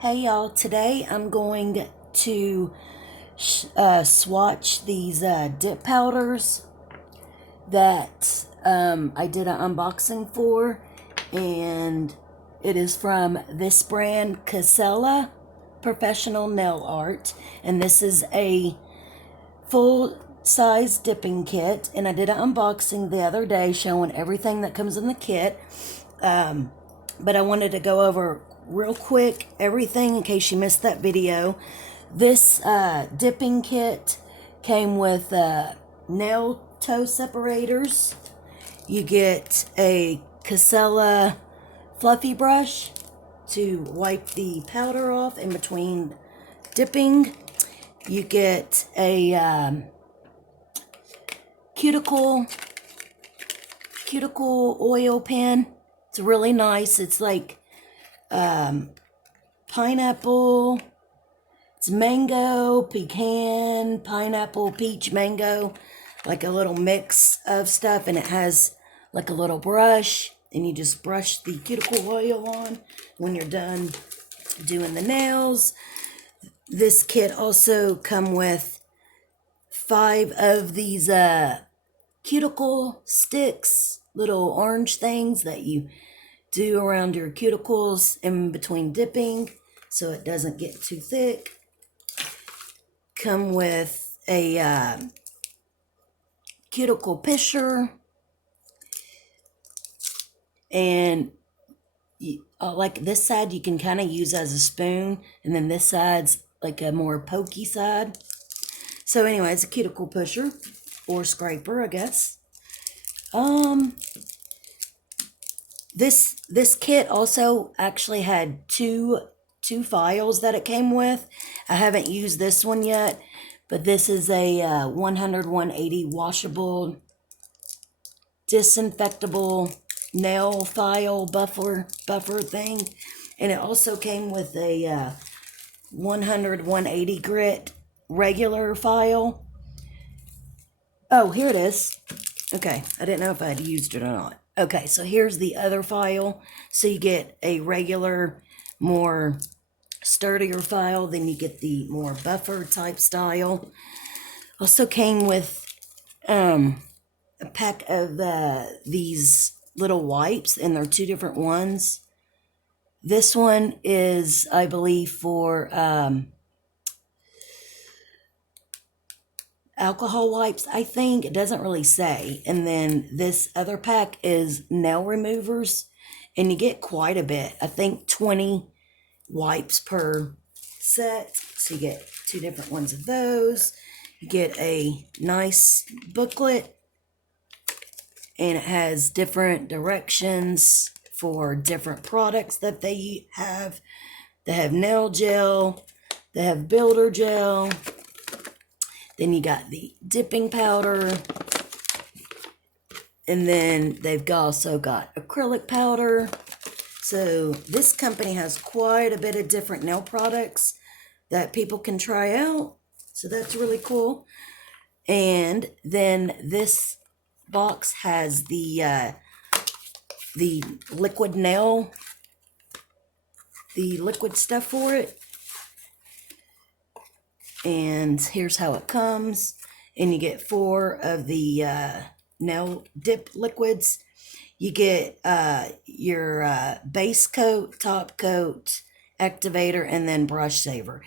Hey y'all, today I'm going to swatch these dip powders that I did an unboxing for, and it is from this brand, COSCELIA Professional Nail Art, and this is a full size dipping kit, and I did an unboxing the other day showing everything that comes in the kit. But I wanted to go over real quick everything in case you missed that video. This dipping kit came with nail toe separators. You get a COSCELIA fluffy brush to wipe the powder off in between dipping. You get a cuticle oil pen. It's really nice. It's like pineapple, it's mango, pecan, pineapple, peach, mango, like a little mix of stuff, and it has like a little brush, and you just brush the cuticle oil on when you're done doing the nails. This kit also come with 5 of these cuticle sticks, little orange things that you do around your cuticles in between dipping so it doesn't get too thick. Come with a cuticle pisher, and like this side you can kind of use as a spoon, and then this side's like a more pokey side. So anyway, it's a cuticle pusher or scraper, I guess. This kit also actually had two files that it came with. I haven't used this one yet, but this is a 100-180 washable, disinfectable nail file buffer thing, and it also came with a 100-180 grit regular file. Oh, here it is. Okay, I didn't know if I had used it or not. Okay, so here's the other file. So you get a regular, more sturdier file, then you get the more buffer type style. Also came with a pack of these little wipes, and they're 2 different ones. This one is, I believe, for alcohol wipes, I think. It doesn't really say. And then this other pack is nail removers, and you get quite a bit. I think 20 wipes per set, so you get 2 different ones of those. You get a nice booklet, and it has different directions for different products that they have. They have nail gel, they have builder gel, then you got the dipping powder, and then they've also got acrylic powder. So this company has quite a bit of different nail products that people can try out. So that's really cool. And then this box has the liquid nail, the liquid stuff for it. And here's how it comes. And you get 4 of the nail dip liquids. You get your base coat, top coat, activator, and then brush saver.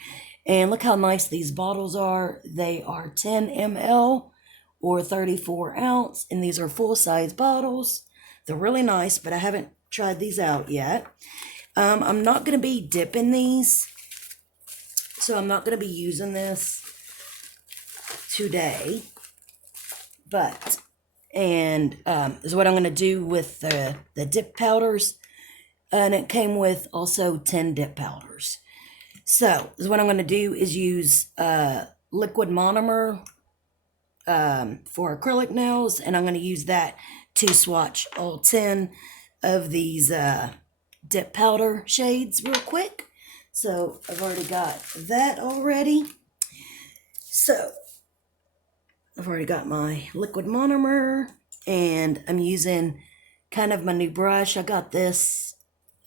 And look how nice these bottles are. They are 10 ml or 34 ounce, and these are full-size bottles. They're really nice, but I haven't tried these out yet. I'm not going to be dipping these, so I'm not going to be using this today. But is what I'm going to do with the dip powders. And it came with also 10 dip powders. So is what I'm going to do is use liquid monomer for acrylic nails, and I'm going to use that to swatch all 10 of these dip powder shades real quick. So I've already got that already. So I've already got my liquid monomer, and I'm using kind of my new brush. I got this,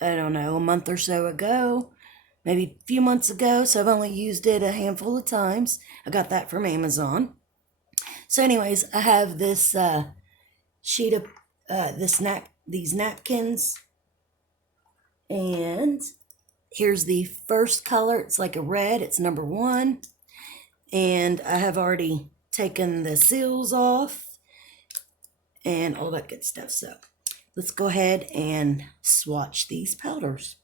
I don't know, a month or so ago. maybe a few months ago, so I've only used it a handful of times. I got that from Amazon. So anyways, I have this sheet of these napkins, and here's the first color. It's like a red. It's number 1, and I have already taken the seals off and all that good stuff. So let's go ahead and swatch these powders.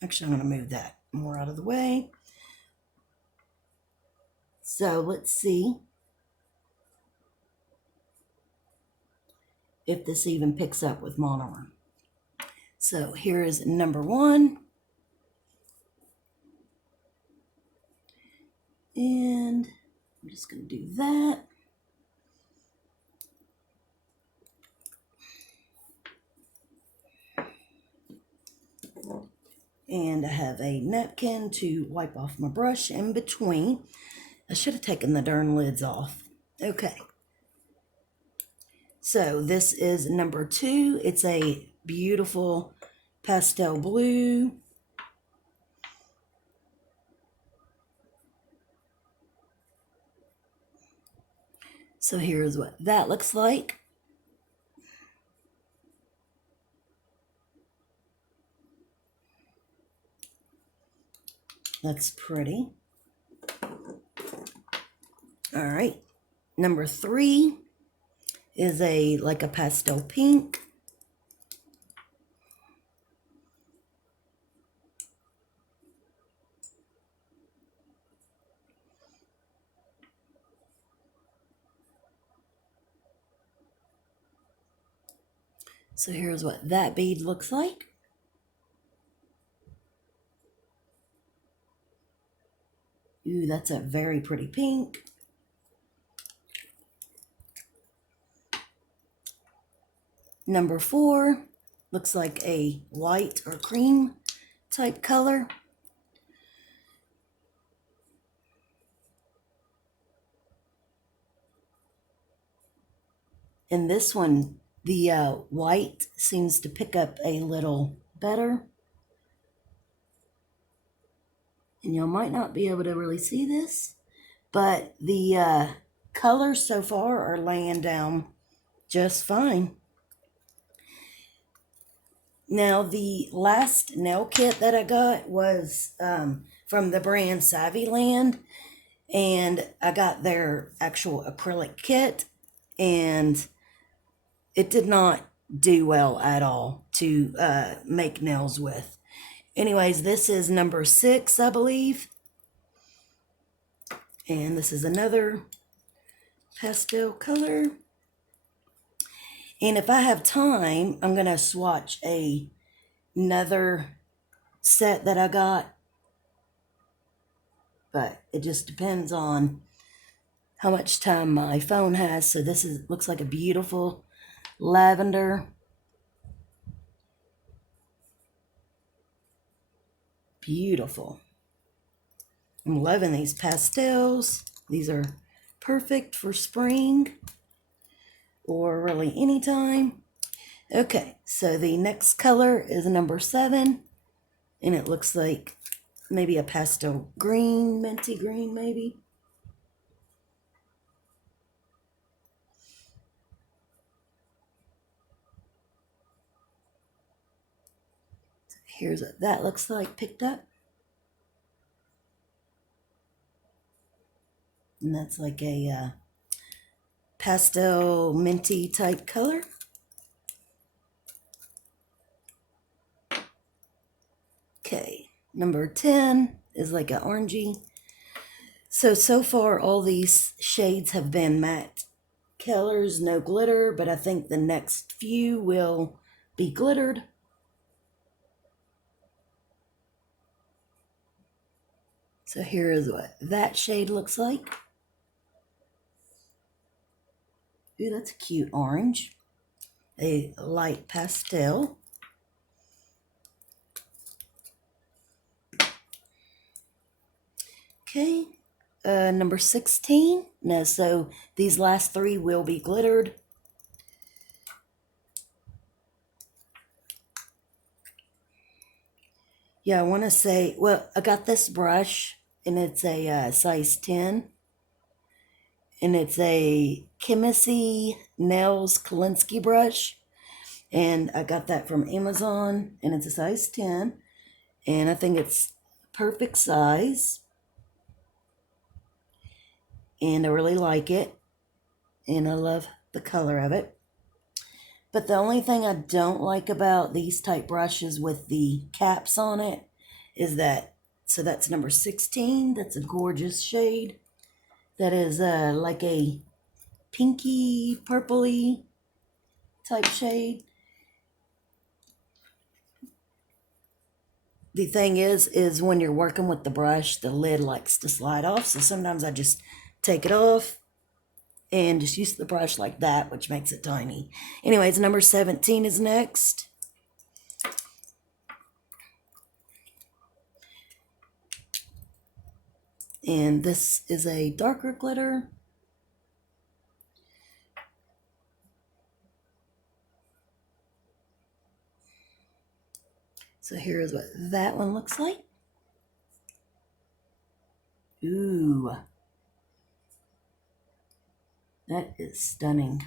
Actually, I'm going to move that more out of the way. So let's see if this even picks up with monomer. So here is number 1. And I'm just going to do that. And I have a napkin to wipe off my brush in between. I should have taken the darn lids off. Okay. So this is number 2. It's a beautiful pastel blue. So here's what that looks like. That's pretty. All right. Number 3 is like a pastel pink. So here's what that bead looks like. Ooh, that's a very pretty pink. Number 4 looks like a white or cream type color. And this one, the white seems to pick up a little better. And y'all might not be able to really see this, but the colors so far are laying down just fine. Now, the last nail kit that I got was from the brand Savvyland, and I got their actual acrylic kit, and it did not do well at all to make nails with. Anyways, this is number 6, I believe. And this is another pastel color. And if I have time, I'm going to swatch another set that I got. But it just depends on how much time my phone has. So this looks like a beautiful lavender. Beautiful. I'm loving these pastels. These are perfect for spring or really anytime. Okay, so the next color is number 7, and it looks like maybe a pastel green, minty green maybe. So here's what that looks like picked up. And that's like a pastel minty type color. Okay, number 10 is like an orangey. So far all these shades have been matte colors, no glitter, but I think the next few will be glittered. So here is what that shade looks like. Ooh, that's a cute orange. A light pastel. Okay, number 16. No, so these last three will be glittered. Yeah, I want to say, well, I got this brush, and it's a size 10. And it's a Chemistry Nails Kolinsky brush. And I got that from Amazon, and it's a size 10. And I think it's perfect size. And I really like it. And I love the color of it. But the only thing I don't like about these type brushes with the caps on it is that, so that's number 16. That's a gorgeous shade. That is like a pinky, purpley type shade. The thing is when you're working with the brush, the lid likes to slide off. So sometimes I just take it off and just use the brush like that, which makes it tiny. Anyways, number 17 is next. And this is a darker glitter. So here's what that one looks like. Ooh. That is stunning.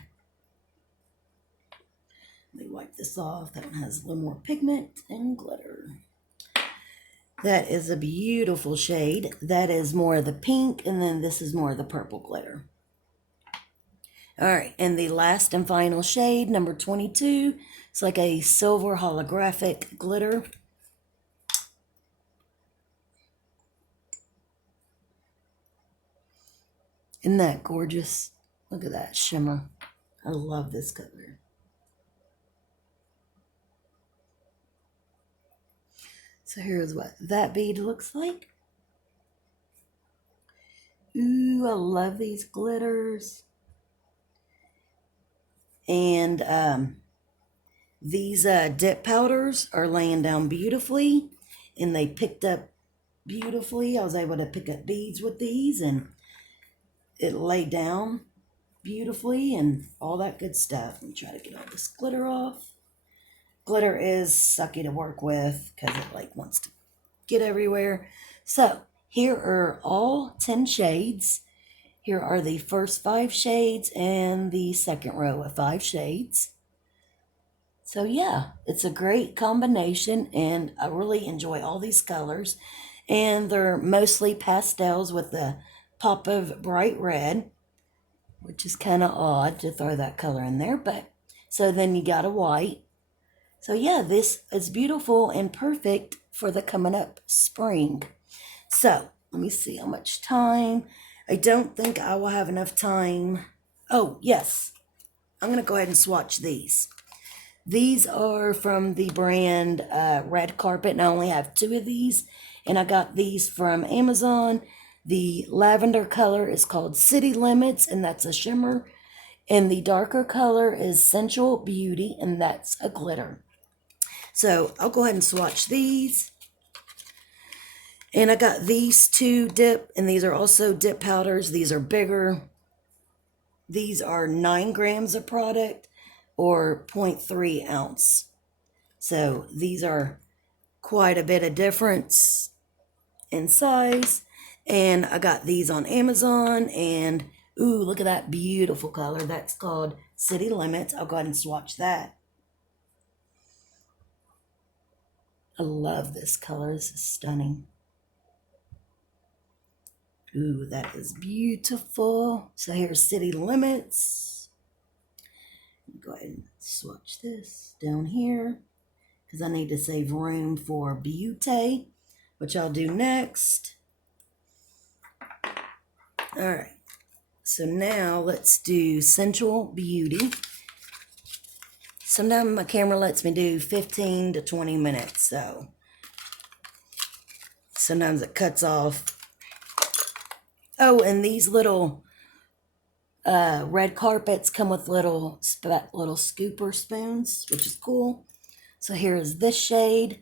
Let me wipe this off. That one has a little more pigment and glitter. That is a beautiful shade. That is more of the pink, and then this is more of the purple glitter. All right, and the last and final shade, number 22. It's like a silver holographic glitter. Isn't that gorgeous? Look at that shimmer. I love this color. So here's what that bead looks like. Ooh, I love these glitters. And these dip powders are laying down beautifully, and they picked up beautifully. I was able to pick up beads with these, and it laid down beautifully and all that good stuff. Let me try to get all this glitter off. Glitter is sucky to work with because it like wants to get everywhere. So here are all 10 shades. Here are the first 5 shades and the second row of 5 shades. So yeah, it's a great combination, and I really enjoy all these colors. And they're mostly pastels with a pop of bright red, which is kind of odd to throw that color in there. But so then you got a white. So yeah, this is beautiful and perfect for the coming up spring. So let me see how much time. I don't think I will have enough time. Oh, yes. I'm going to go ahead and swatch these. These are from the brand Red Carpet, and I only have 2 of these. And I got these from Amazon. The lavender color is called City Limits, and that's a shimmer. And the darker color is Sensual Beauty, and that's a glitter. So I'll go ahead and swatch these. And I got these 2 dip, and these are also dip powders. These are bigger. These are 9 grams of product or 0.3 ounce. So these are quite a bit of difference in size. And I got these on Amazon, and ooh, look at that beautiful color. That's called City Limits. I'll go ahead and swatch that. I love this color. This is stunning. Ooh, that is beautiful. So here's City Limits. Go ahead and swatch this down here because I need to save room for Beauty, which I'll do next. All right. So now let's do Sensual Beauty. Sometimes my camera lets me do 15 to 20 minutes, so sometimes it cuts off. Oh, and these little red carpets come with little scooper spoons, which is cool. So here is this shade.